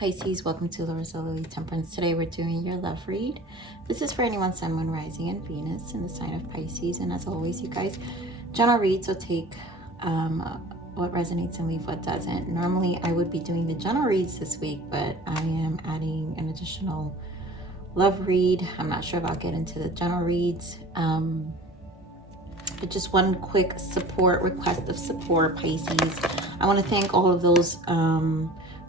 Pisces, welcome to Laura Solarly Temperance. Today we're doing your love read. This is for anyone, Sun, Moon, Rising, and Venus in the sign of Pisces. And as always, you guys, general read, so take what resonates and leave what doesn't. Normally I would be doing the general reads this week, but I am adding an additional love read. I'm not sure about getting to the general reads. But just one quick request of support, Pisces. I want to thank all of those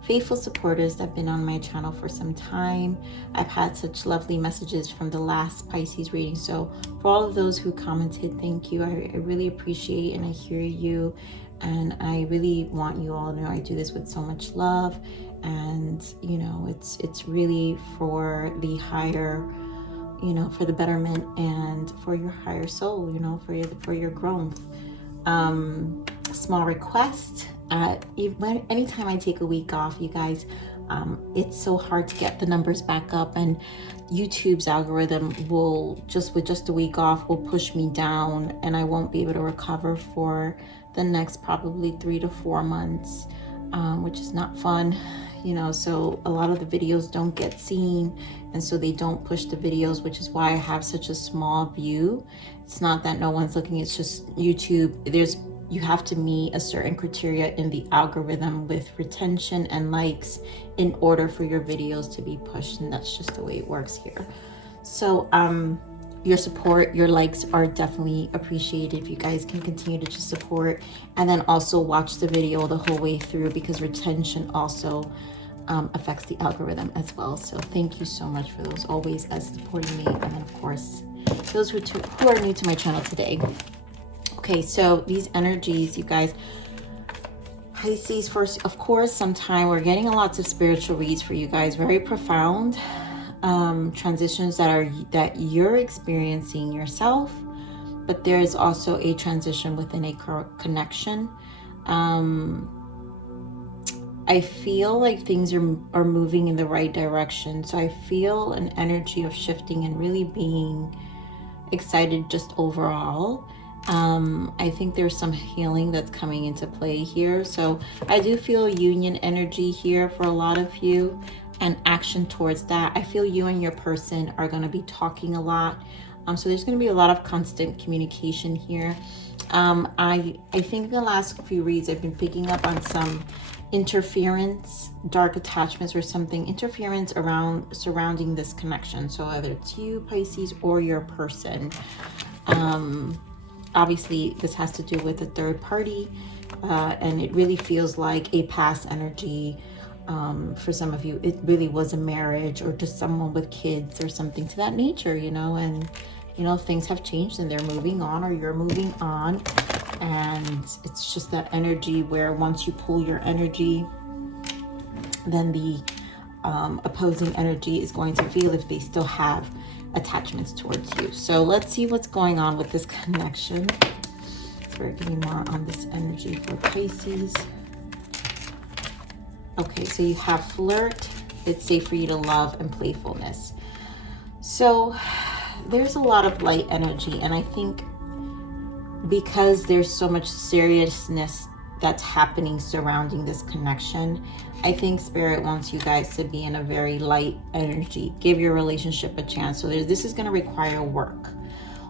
faithful supporters that have been on my channel for some time. I've had such lovely messages from the last Pisces reading. So for all of those who commented, thank you. I really appreciate and I hear you. And I really want you all to know I do this with so much love. And, you know, it's really for the higher, you know, for the betterment and for your higher soul, you know, for your growth. Small request. Anytime I take a week off, you guys, it's so hard to get the numbers back up, and YouTube's algorithm will with just a week off will push me down, and I won't be able to recover for the next probably 3 to 4 months, which is not fun, you know. So a lot of the videos don't get seen, and so they don't push the videos, which is why I have such a small view. It's not that no one's looking, it's just YouTube, you have to meet a certain criteria in the algorithm with retention and likes in order for your videos to be pushed, and that's just the way it works here. So your support, your likes are definitely appreciated. If you guys can continue to just support, and then also watch the video the whole way through, because retention also affects the algorithm as well. So thank you so much for those always as supporting me, and then of course those who are new to my channel today. Okay, so these energies, you guys, Pisces, first, of course, sometime we're getting lots of spiritual reads for you guys, very profound transitions that you're experiencing yourself, but there is also a transition within a connection. I feel like things are moving in the right direction, so I feel an energy of shifting and really being excited just overall. I think there's some healing that's coming into play here. So I do feel union energy here for a lot of you, and action towards that. I feel you and your person are going to be talking a lot. So there's going to be a lot of constant communication here. I think the last few reads I've been picking up on some interference, dark attachments or something, interference surrounding this connection. So whether it's you, Pisces, or your person. Obviously, this has to do with a third party, and it really feels like a past energy. For some of you, it really was a marriage or just someone with kids or something to that nature, you know, and, you know, things have changed and they're moving on, or you're moving on. And it's just that energy where once you pull your energy, then the opposing energy is going to feel if they still have attachments towards you. So let's see what's going on with this connection. We're getting more on this energy for Pisces. Okay, so you have flirt. It's safe for you to love, and playfulness. So there's a lot of light energy, and I think because there's so much seriousness that's happening surrounding this connection, I think Spirit wants you guys to be in a very light energy. Give your relationship a chance. So this is going to require work.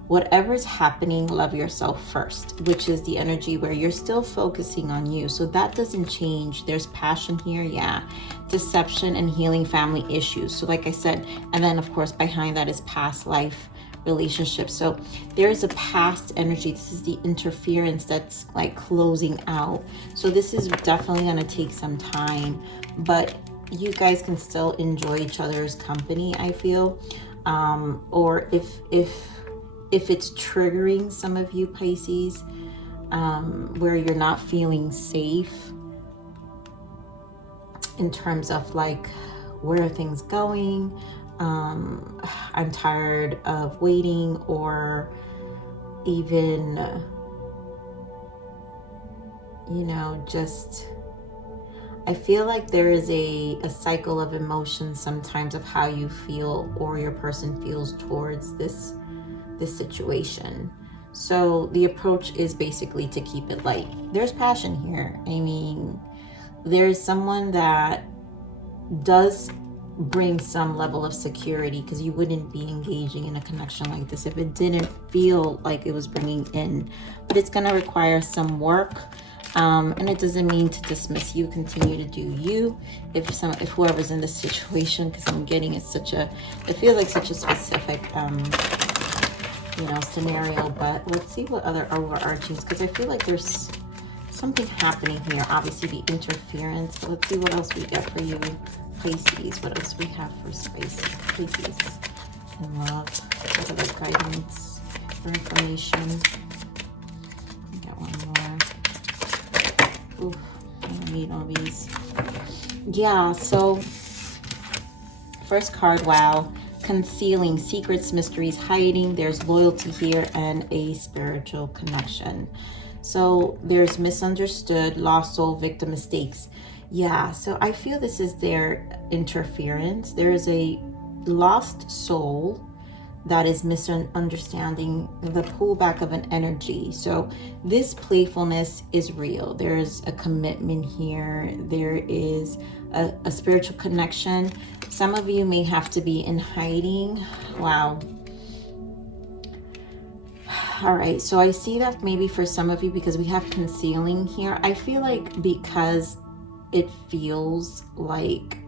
Whatever's happening, love yourself first, which is the energy where you're still focusing on you. So that doesn't change. There's passion here, yeah. Deception and healing family issues. So like I said, and then of course behind that is past life relationships. So there's a past energy. This is the interference that's like closing out. So this is definitely going to take some time, but you guys can still enjoy each other's company, I feel. Or if it's triggering some of you, Pisces, where you're not feeling safe in terms of like, where are things going? I'm tired of waiting, or even, you know, just, I feel like there is a cycle of emotions sometimes of how you feel or your person feels towards this situation. So the approach is basically to keep it light. There's passion here. I mean, there's someone that does bring some level of security, because you wouldn't be engaging in a connection like this if it didn't feel like it was bringing in. But it's going to require some work, and it doesn't mean to dismiss you. Continue to do you. If whoever's in this situation, because I'm getting it feels like such a specific scenario. But let's see what other overarchings, because I feel like there's something happening here. Obviously the interference, but let's see what else we get for you, Pisces. What else we have for Pisces in love? What other guidance or information? We got one more. Ooh, I don't need all these. Yeah, so first card, wow. Concealing secrets, mysteries, hiding. There's loyalty here and a spiritual connection. So there's misunderstood, lost soul, victim, mistakes. Yeah, so I feel this is their interference. There is a lost soul that is misunderstanding the pullback of an energy. So this playfulness is real. There is a commitment here. There is a spiritual connection. Some of you may have to be in hiding. Wow. All right, so I see that maybe for some of you, because we have concealing here, I feel like because it feels like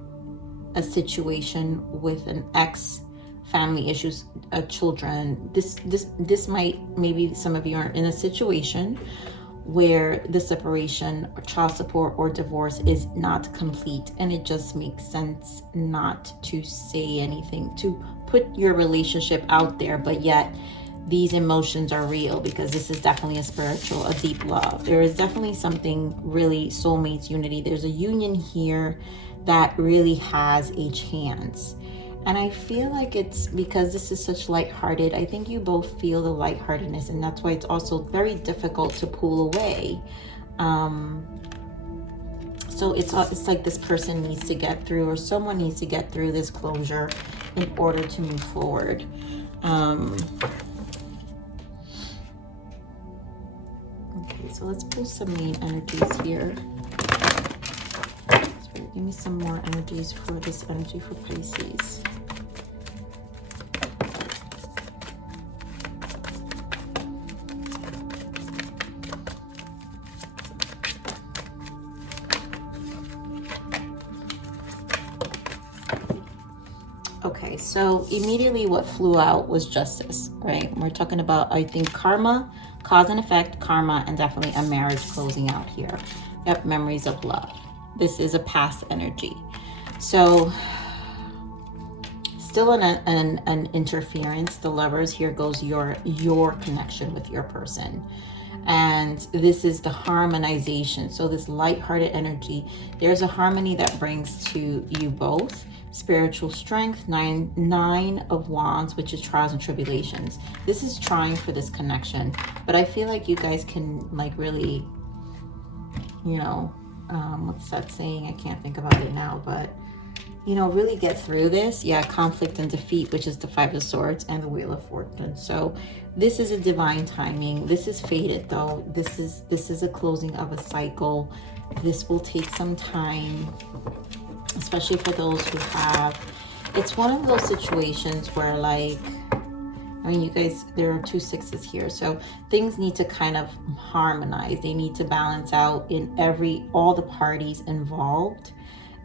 a situation with an ex, family issues, children, this might, maybe some of you are in a situation where the separation or child support or divorce is not complete, and it just makes sense not to say anything, to put your relationship out there, but yet these emotions are real, because this is definitely a deep love. There is definitely something really soulmates, unity. There's a union here that really has a chance. And I feel like it's because this is such lighthearted. I think you both feel the lightheartedness, and that's why it's also very difficult to pull away. So it's like this person needs to get through, or someone needs to get through this closure in order to move forward. Okay, so let's pull some main energies here. Give me some more energies for this energy for Pisces. Okay, so immediately what flew out was justice, right? We're talking about, I think, karma, cause and effect, karma, and definitely a marriage closing out here. Yep, memories of love. This is a past energy. So still an interference. The Lovers, here goes your connection with your person. And this is the harmonization. So this lighthearted energy, there's a harmony that brings to you both. Spiritual strength, nine of wands, which is trials and tribulations. This is trying for this connection, but I feel like you guys can like really, what's that saying? I can't think about it now, but really get through this. Yeah, conflict and defeat, which is the Five of Swords and the Wheel of Fortune. So this is a divine timing. This is fated though. This is a closing of a cycle. This will take some time, especially for those who have, it's one of those situations where like, I mean, you guys, there are 2 sixes here. So things need to kind of harmonize. They need to balance out in all the parties involved.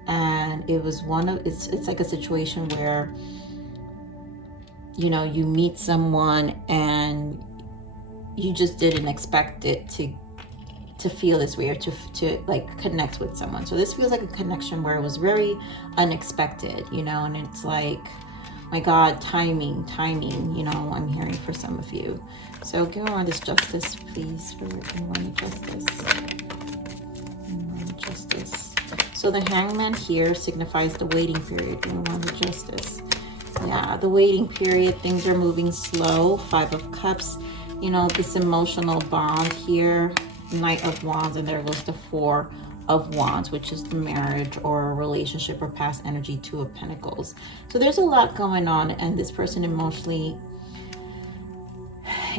And it was it's like a situation where, you meet someone and you just didn't expect it to feel this way, or to like connect with someone. So this feels like a connection where it was very unexpected, and it's like, my God, timing, I'm hearing for some of you. So give me more of this justice, please, for justice. So the Hangman here signifies the waiting period. Give me more of the justice. Yeah, the waiting period, things are moving slow. 5 of Cups, this emotional bond here. Knight of Wands, and there goes the 4 of Wands, which is the marriage or a relationship or past energy. 2 of Pentacles. So there's a lot going on, and this person emotionally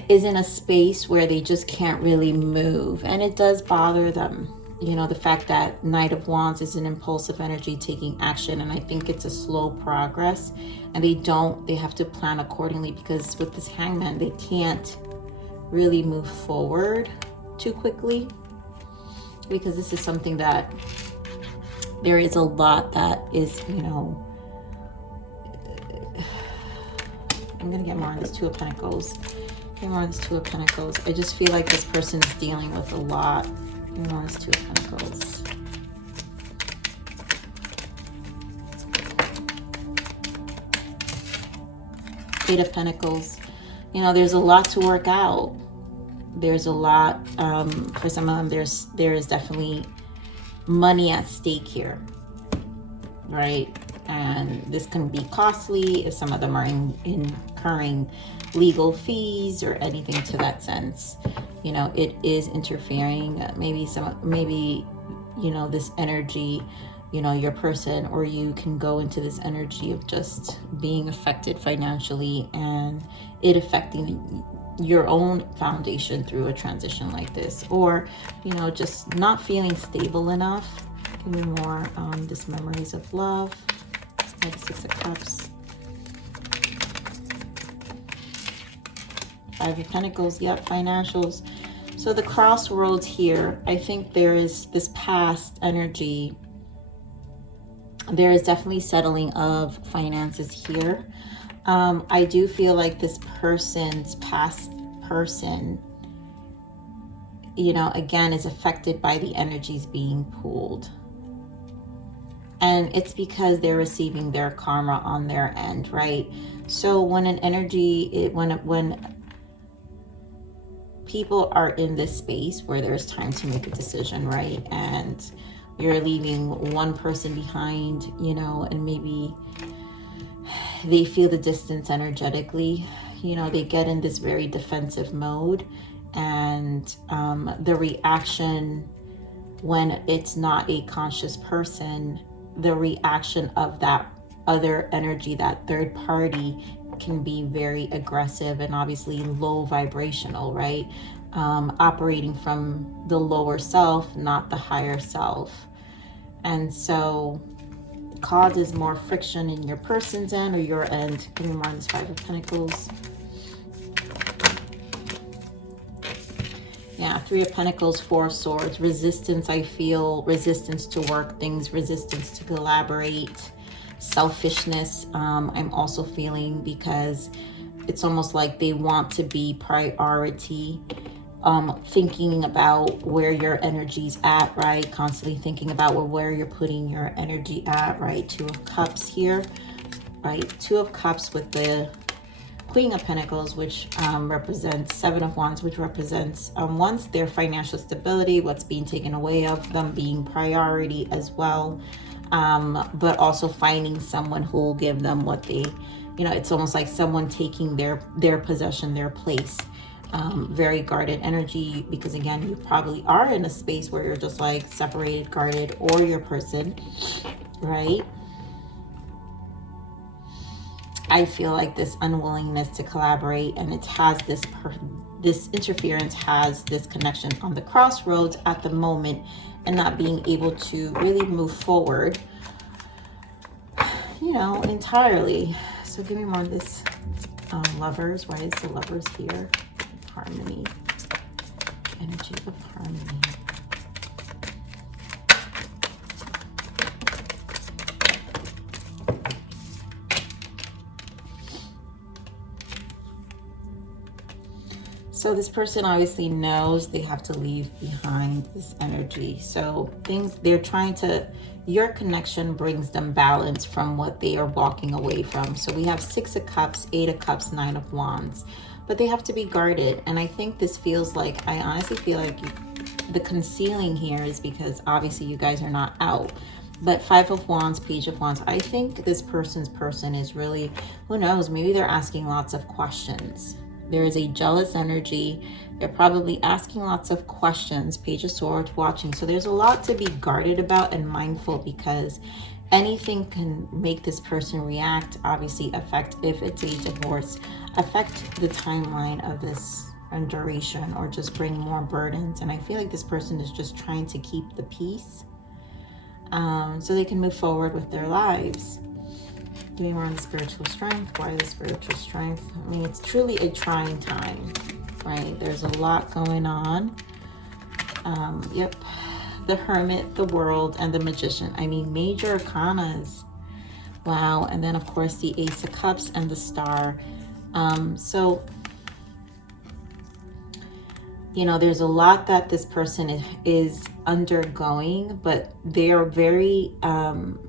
is in a space where they just can't really move, and it does bother them. you know, the fact that Knight of Wands is an impulsive energy taking action, and I think it's a slow progress, and they have to plan accordingly, because with this Hangman, they can't really move forward too quickly, because this is something that there is a lot that is, you know, I'm gonna get more on this Two of Pentacles. Get more on this Two of Pentacles. I just feel like this person is dealing with a lot. Get more on this Two of Pentacles. Eight of Pentacles. You know, there's a lot to work out. There's a lot, for some of them, there is definitely money at stake here, right? And this can be costly if some of them are incurring legal fees or anything to that sense. You know, it is interfering. Maybe, you know, this energy, you know, your person or you can go into this energy of just being affected financially, and it affecting your own foundation through a transition like this, or, you know, just not feeling stable enough. Give me more on this Memories of Love. Like Six of Cups. Five of Pentacles. Yep, financials. So the crossroads here, I think there is this past energy. There is definitely settling of finances here. I do feel like this person's past person, you know, again, is affected by the energies being pulled. And it's because they're receiving their karma on their end, right? So when an energy, when people are in this space where there's time to make a decision, right? And you're leaving one person behind, you know, and maybe they feel the distance energetically, you know, they get in this very defensive mode, and the reaction when it's not a conscious person, the reaction of that other energy, that third party, can be very aggressive and obviously low vibrational, right? Operating from the lower self, not the higher self. And so causes more friction in your person's end or your end. Give me more on this Five of Pentacles. Yeah, Three of Pentacles, Four of Swords. Resistance, I feel. Resistance to work things. Resistance to collaborate. Selfishness, I'm also feeling, because it's almost like they want to be priority. Thinking about where your energy's at, right? Constantly thinking about where you're putting your energy at, right? Two of Cups here, right? Two of Cups with the Queen of Pentacles, which represents Seven of Wands, which represents once their financial stability, what's being taken away of them being priority as well, but also finding someone who will give them what they, you know, it's almost like someone taking their possession, their place. Very guarded energy, because again, you probably are in a space where you're just like separated, guarded, or your person, right? I feel like this unwillingness to collaborate, and it has this interference, has this connection on the crossroads at the moment, and not being able to really move forward, you know, entirely. So give me more of this Lovers. Why is the Lovers here? Harmony. Energy of harmony. So this person obviously knows they have to leave behind this energy. So they're trying to, your connection brings them balance from what they are walking away from. So we have Six of Cups, Eight of Cups, Nine of Wands, but they have to be guarded. And I think this feels like, I honestly feel like the concealing here is because obviously you guys are not out. But Five of Wands, Page of Wands, I think this person's person is really, who knows, maybe they're asking lots of questions. There is a jealous energy. They're probably asking lots of questions. Page of Swords, watching. So there's a lot to be guarded about and mindful, because anything can make this person react, obviously affect, if it's a divorce, affect the timeline of this and duration, or just bring more burdens. And I feel like this person is just trying to keep the peace so they can move forward with their lives. Give me more on the spiritual strength. Why the spiritual strength? I mean, it's truly a trying time, right? There's a lot going on. Yep. The Hermit, the World, and the Magician. I mean, major arcanas. Wow. And then, of course, the Ace of Cups and the Star. So, you know, there's a lot that this person is undergoing, but they are very,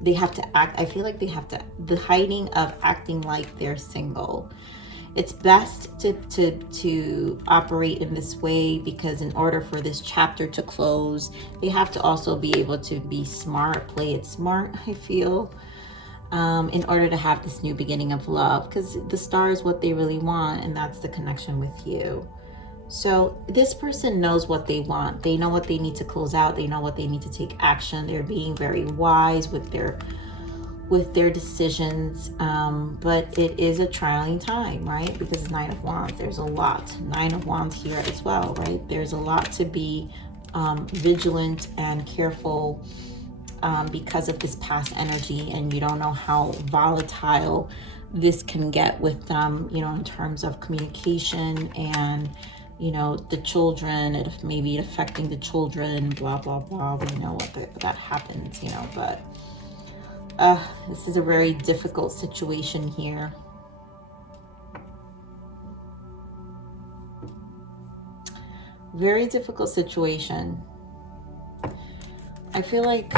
they have to act, I feel like they have to, the hiding of acting like they're single. It's best to operate in this way, because in order for this chapter to close, they have to also be able to be smart, play it smart, I feel, in order to have this new beginning of love, because the Star is what they really want, and that's the connection with you. So this person knows what they want. They know what they need to close out. They know what they need to take action. They're being very wise with their decisions. But it is a trying time, right? Because it's Nine of Wands. There's a lot. Nine of Wands here as well, right? There's a lot to be vigilant and careful because of this past energy, and you don't know how volatile this can get with them, you know, in terms of communication and, you know, the children, it maybe affecting the children, blah, blah, blah. We know what that happens, you know, but this is a very difficult situation here. Very difficult situation. I feel like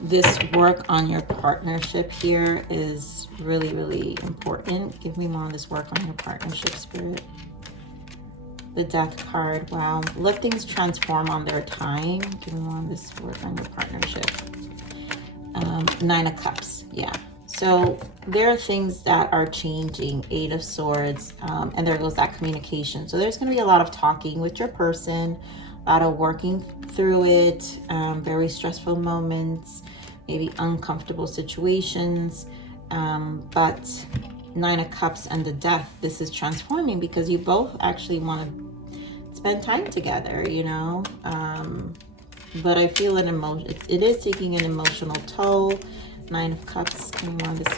this work on your partnership here is really, really important. Give me more on this work on your partnership, Spirit. The Death card. Wow. Let things transform on their time. Give me more on this work on your partnership. Nine of Cups. Yeah. So there are things that are changing. Eight of Swords. And there goes that communication. So there's going to be a lot of talking with your person. A lot of working through it. Very stressful moments. Maybe uncomfortable situations. But Nine of Cups and the Death, this is transforming because you both actually want to spend time together, you know. But I feel an emotion, it is taking an emotional toll. Nine of Cups, on this.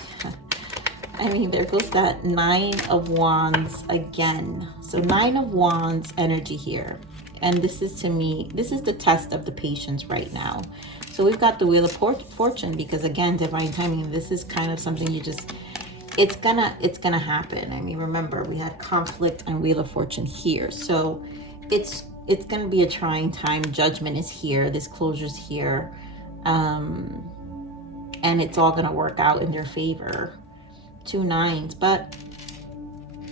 I mean, there goes that Nine of Wands again. So Nine of Wands energy here. And this is, to me, this is the test of the patience right now. So we've got the Wheel of Fortune, because again, divine timing, this is kind of something you just, it's gonna happen. I mean, remember, we had conflict and Wheel of Fortune here. So it's gonna be a trying time. Judgment is here, this closure's here. And it's all gonna work out in their favor. Two nines, but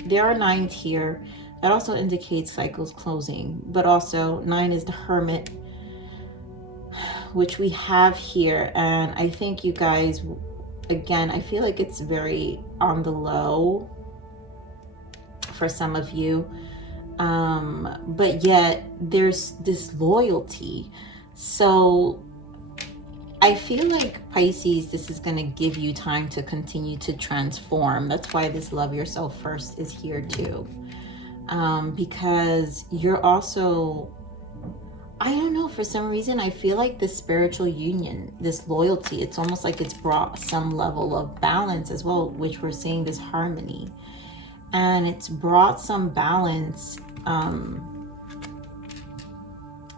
there are nines here. That also indicates cycles closing, but also 9 is the Hermit, which we have here. And I think you guys, again, I feel like it's very on the low for some of you. But yet there's this loyalty. So I feel like Pisces, this is going to give you time to continue to transform. That's why this Love Yourself First is here too. Because you're also, I don't know, for some reason, I feel like this spiritual union, this loyalty, it's almost like it's brought some level of balance as well, which we're seeing this harmony. And it's brought some balance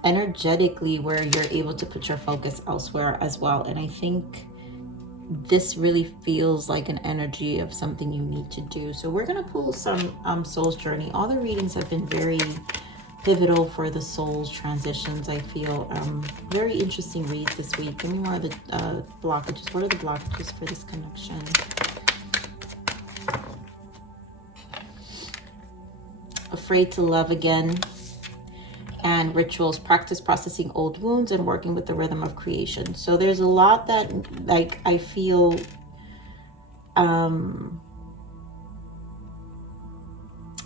energetically, where you're able to put your focus elsewhere as well. And I think this really feels like an energy of something you need to do. So we're going to pull some Soul's Journey. All the readings have been very pivotal for the soul's transitions, I feel. Very interesting reads this week. Give me more of the blockages. What are the blockages for this connection? Afraid to love again. And rituals, practice processing old wounds and working with the rhythm of creation. So there's a lot that, like, I feel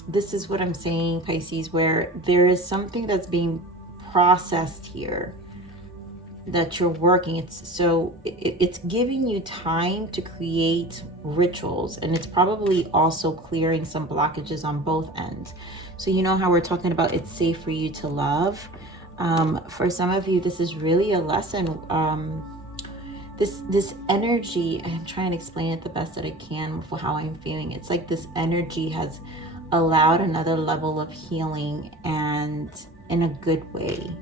this is what I'm saying, Pisces, where there is something that's being processed here. that you're working. It's giving you time to create rituals, and it's probably also clearing some blockages on both ends. So you know how we're talking about it's safe for you to love. For some of you, this is really a lesson. This energy, I'm trying to explain it the best that I can for how I'm feeling. It's like this energy has allowed another level of healing, and in a good way.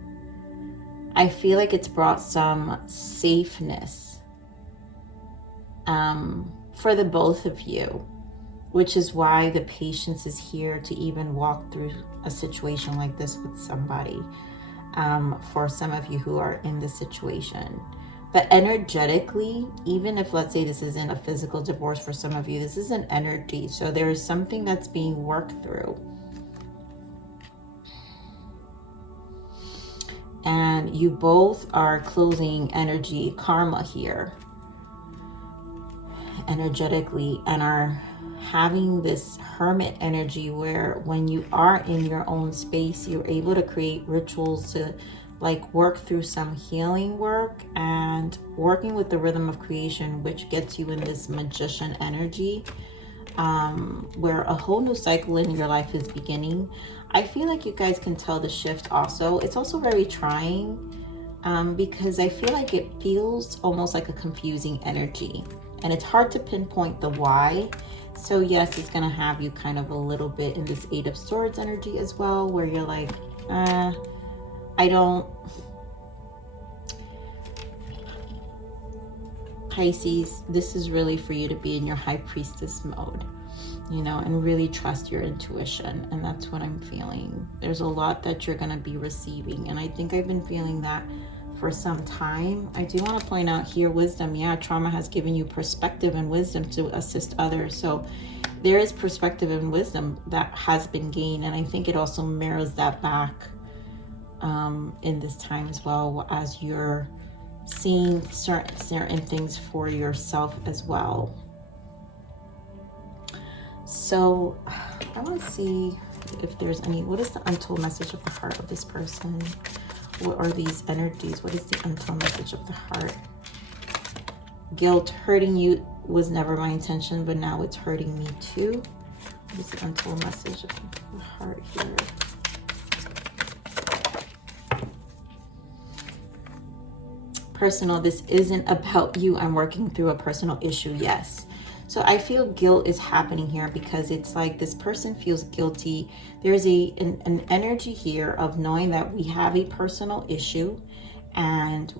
I feel like it's brought some safeness for the both of you, which is why the patience is here to even walk through a situation like this with somebody, for some of you who are in this situation. But energetically, even if, let's say, this isn't a physical divorce for some of you, this is an energy. So there is something that's being worked through. And you both are closing energy karma here, energetically, and are having this hermit energy where when you are in your own space, you're able to create rituals to like work through some healing work and working with the rhythm of creation, which gets you in this magician energy, where a whole new cycle in your life is beginning. I feel like you guys can tell the shift also. It's also very trying, because I feel like it feels almost like a confusing energy, and it's hard to pinpoint the why. So yes, it's gonna have you kind of a little bit in this Eight of Swords energy as well, where you're like, I don't. Pisces, this is really for you to be in your high priestess mode, you know, and really trust your intuition. And that's what I'm feeling. There's a lot that you're going to be receiving. And I think I've been feeling that for some time. I do want to point out here, wisdom. Yeah, trauma has given you perspective and wisdom to assist others. So there is perspective and wisdom that has been gained. And I think it also mirrors that back in this time as well, as you're seeing certain things for yourself as well. So I want to see if there's any, what is the untold message of the heart of this person? What are these energies? What is the untold message of the heart? Guilt. Hurting you was never my intention, but now it's hurting me too. What is the untold message of the heart here? Personal. This isn't about you. I'm working through a personal issue. Yes. So I feel guilt is happening here because it's like this person feels guilty. There's an energy here of knowing that we have a personal issue, and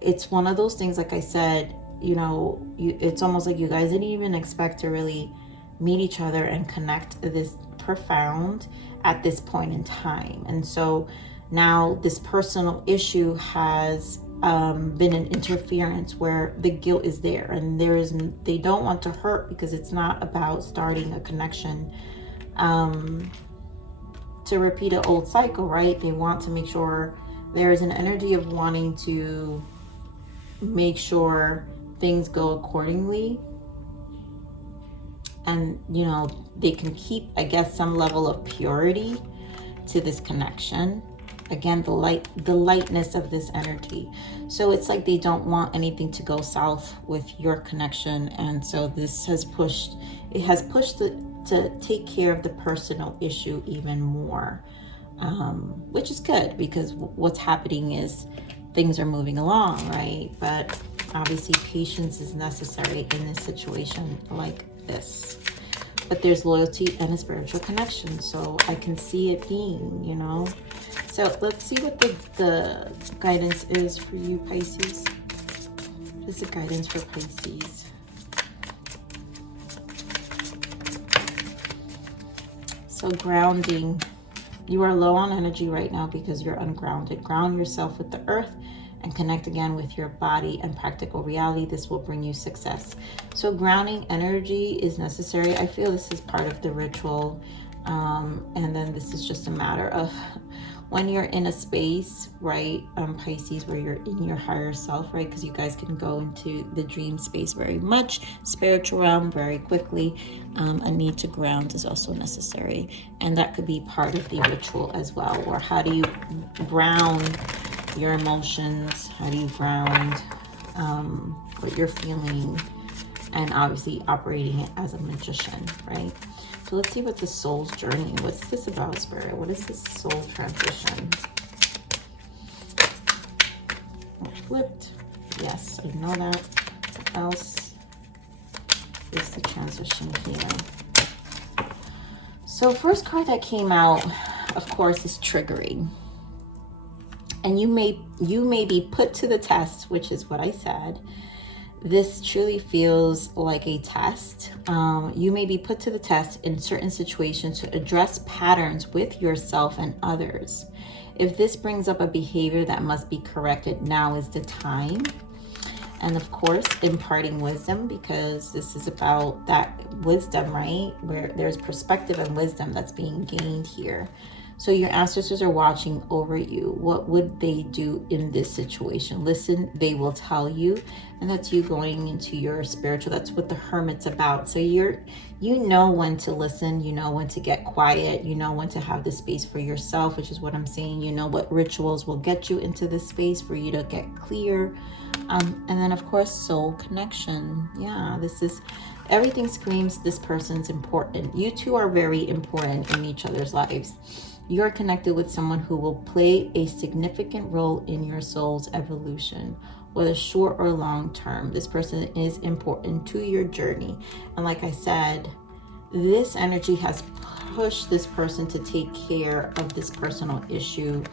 it's one of those things, like I said, you know, it's almost like you guys didn't even expect to really meet each other and connect this profound at this point in time. And so now this personal issue has been an interference where the guilt is there, and they don't want to hurt because it's not about starting a connection to repeat an old cycle, right? They want to make sure there's an energy of wanting to make sure things go accordingly, and you know, they can keep, I guess, some level of purity to this connection. Again, the lightness of this energy. So it's like they don't want anything to go south with your connection. And so this has pushed to take care of the personal issue even more, which is good, because what's happening is things are moving along, right? But obviously patience is necessary in this situation like this. But there's loyalty and a spiritual connection. So I can see it being, you know. So let's see what the guidance is for you, Pisces. What is the guidance for Pisces? So grounding. You are low on energy right now because you're ungrounded. Ground yourself with the earth and connect again with your body and practical reality. This will bring you success. So grounding energy is necessary. I feel this is part of the ritual. And then this is just a matter of when you're in a space, right, Pisces, where you're in your higher self, right, because you guys can go into the dream space very much, spiritual realm very quickly. A need to ground is also necessary, and that could be part of the ritual as well. Or how do you ground your emotions, how do you ground what you're feeling, and obviously operating it as a magician, right? So let's see what the soul's journey, what's this about, Spirit? What is this soul transition? Flipped. Yes, I know that. What else is the transition here? So first card that came out, of course, is triggering. And you may be put to the test, which is what I said. This truly feels like a test. You may be put to the test in certain situations to address patterns with yourself and others. If this brings up a behavior that must be corrected, now is the time. And of course, imparting wisdom, because this is about that wisdom, right? Where there's perspective and wisdom that's being gained here. So your ancestors are watching over you. What would they do in this situation? Listen, they will tell you. And that's you going into your spiritual. That's what the Hermit's about. So you know when to listen. You know when to get quiet. You know when to have the space for yourself, which is what I'm saying. You know what rituals will get you into this space for you to get clear. And then, of course, soul connection. Yeah, this is... everything screams this person's important. You two are very important in each other's lives. You're connected with someone who will play a significant role in your soul's evolution, whether short or long term. This person is important to your journey. And like I said, this energy has pushed this person to take care of this personal issue.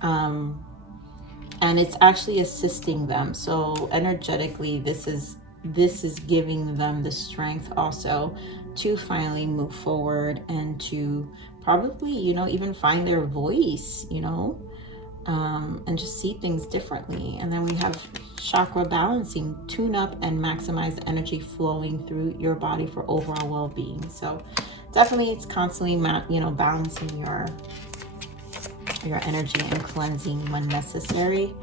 And it's actually assisting them. So energetically, this is giving them the strength also to finally move forward and to probably, you know, even find their voice, you know, and just see things differently. And then we have chakra balancing, tune up and maximize the energy flowing through your body for overall well-being. So definitely it's constantly, you know, balancing your energy and cleansing when necessary.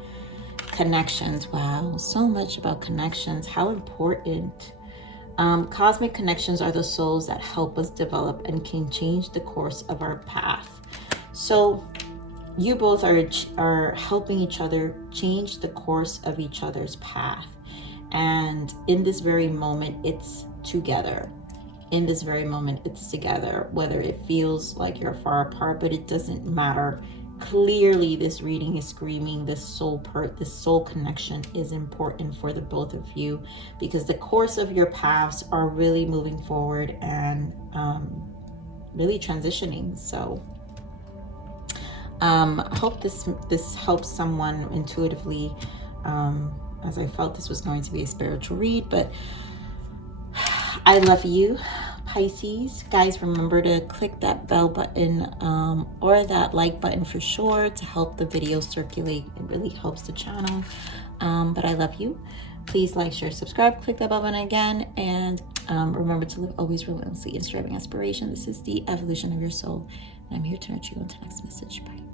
Connections. Wow, so much about connections. How important. Cosmic connections are the souls that help us develop and can change the course of our path. So you both are helping each other change the course of each other's path. And in this very moment, it's together. In this very moment, it's together. Whether it feels like you're far apart, but it doesn't matter. Clearly, this reading is screaming this soul connection is important for the both of you, because the course of your paths are really moving forward and really transitioning. So I hope this helps someone intuitively, as I felt this was going to be a spiritual read. But I love you, Pisces. Guys, remember to click that bell button or that like button for sure to help the video circulate. It really helps the channel. But I love you. Please like, share, subscribe, click that bell button again, and remember to live always relentlessly in striving aspiration. This is the evolution of your soul, and I'm here to nurture you until next message. Bye.